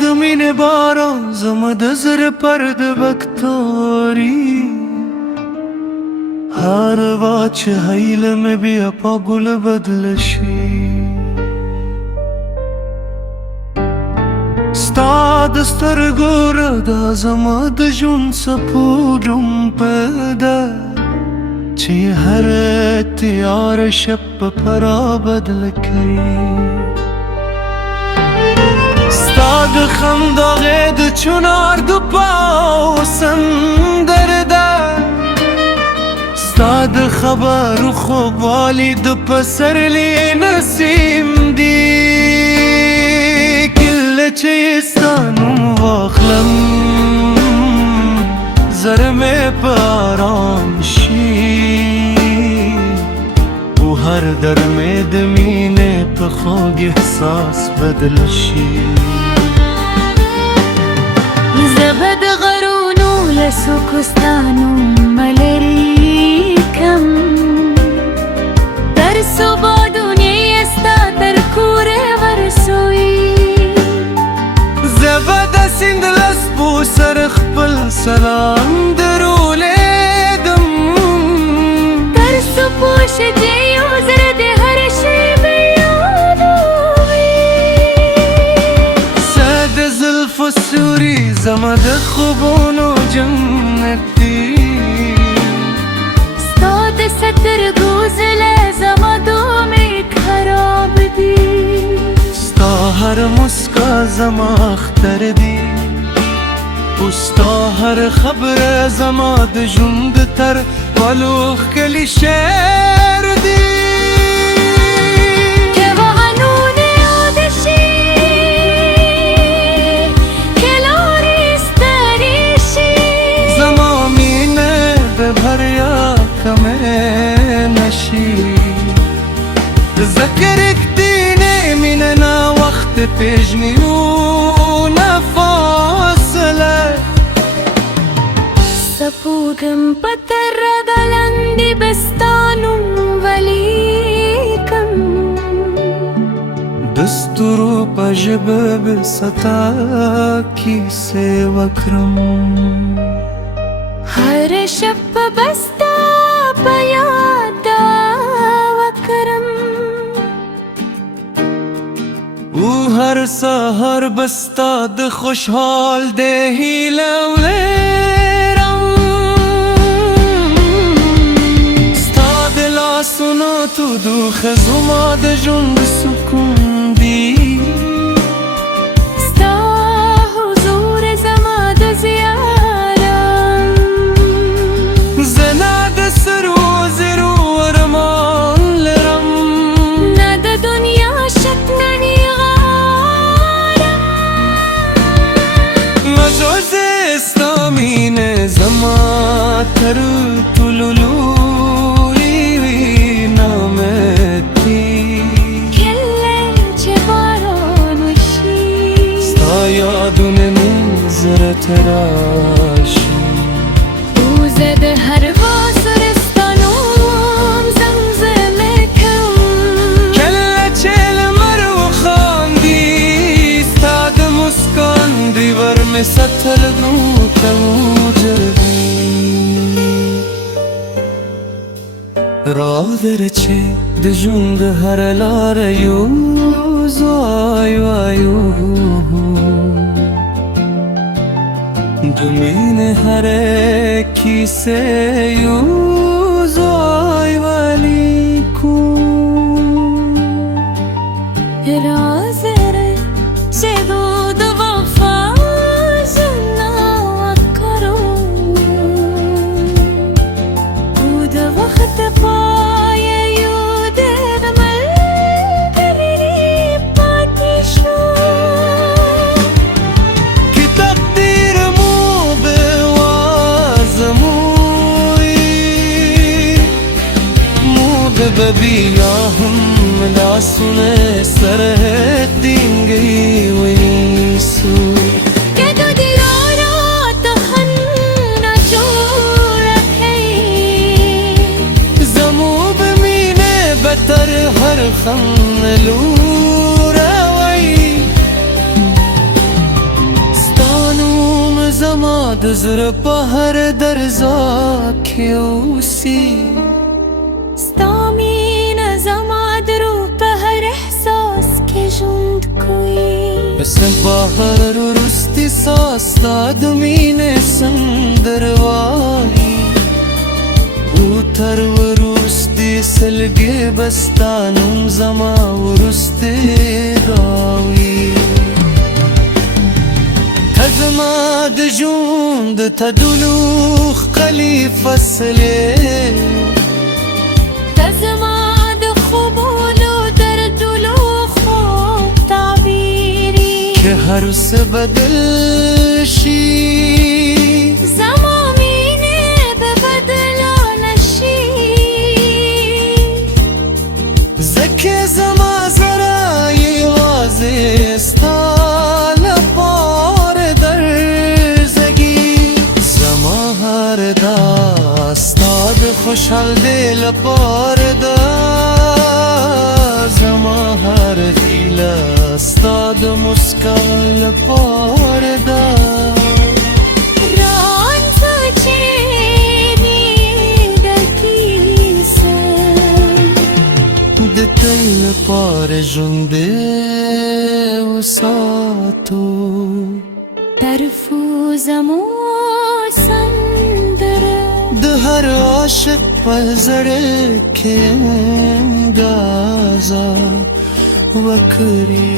مين باران زمد زر پرد بکتاری هر واچ حیل میں بیا پا گل بدلشی ستاد سترگو ردا زمد جون سپورم پیدا چی هر تیار شب پرا بدل کری ستاد خنداغید چونار دو پاو سندر ده ستاد خبر و خوبالی دو پسر لی نسیم دی کل چیستانم واخلم زرم پارام شی و هر درم دمینه پخوگ احساس بدل شی زبد غرونو لسوکستانو ملریکم در صبح دنیا استا در کوره ورسوی زبد سند لسبو سرخ پل سلام درو لیدم در صبح شجی و زرد هر شی بیانوی ساد زلف و سوری زمد خوبون و جنتی ستاد ستر گوزل زمدو می خراب دی ستا هر مسکا زما اختر دی ستا هر خبر زما د ژوند تر ولوخ کلی شعر دی که وعنون آدشی که لاری ستریشی زما مینه ببریا کمه نشی ذکر اکتینه مینه نا وقت پیجنیون فاصله سپودم پتر دلندی بستانم ولیکم دستورو پا جبه بستا کیسه وکرم هر شب بستا پیادا وکرم او هر سهر بستا د خوشحال دهی لولیرم ستا دلا سنو تو دوخ زما د جون سکون دی ستا حضور زما د زیارم زنا د سرو زرو ارمان لرم نه د دنیا شک ننی غارم نجوز استامین زما تر طلولوی نامتی کله چه باران وشی ستا یادون من زر تراشی او زد هر واسرستانم زمزمه کم کل چل مرو خاندی ستا د مسکان دیور میں ستل دو کموجردی را درچه د جون د هر لار یوزو آیو آیو دمین هر کیسه یوزو آیو علیکم راز ره شهود وفا جنا کرو او د وقت پای یو در ملګری پاتې شو که تقدیر مو به وازموی مو به ببیا هم لاسونه سره دینگی ویسو که تو دیارا تخن نجور رکھی زمو بمینه بتر هر خم لوروی د زړه په هر درزا کې اوسي ستا مینه زما د روح په هر احساس کې ژوند کوي بس بهر وروستي ساس ستا د مینې سندره وایي تر وروستي سلګي بستا نوم زما وروستي راوي ته زما د ژوند ته د لوخ قلي فصلې ته زما د خوبونو دردونو خوب تعبیري که هر څه بدل شي زما مینې به بدله نشي زکه زما زړه یوازې ستا لپاره درزږي زما هر دا ستا د خوشحال دی لپاره ده زما هر هیله ستا د مسکا لپاره ده د تل لپاره ژوند وساتو طرفو زمو سندره د هر عاشق په زړه کې اندازه وکړي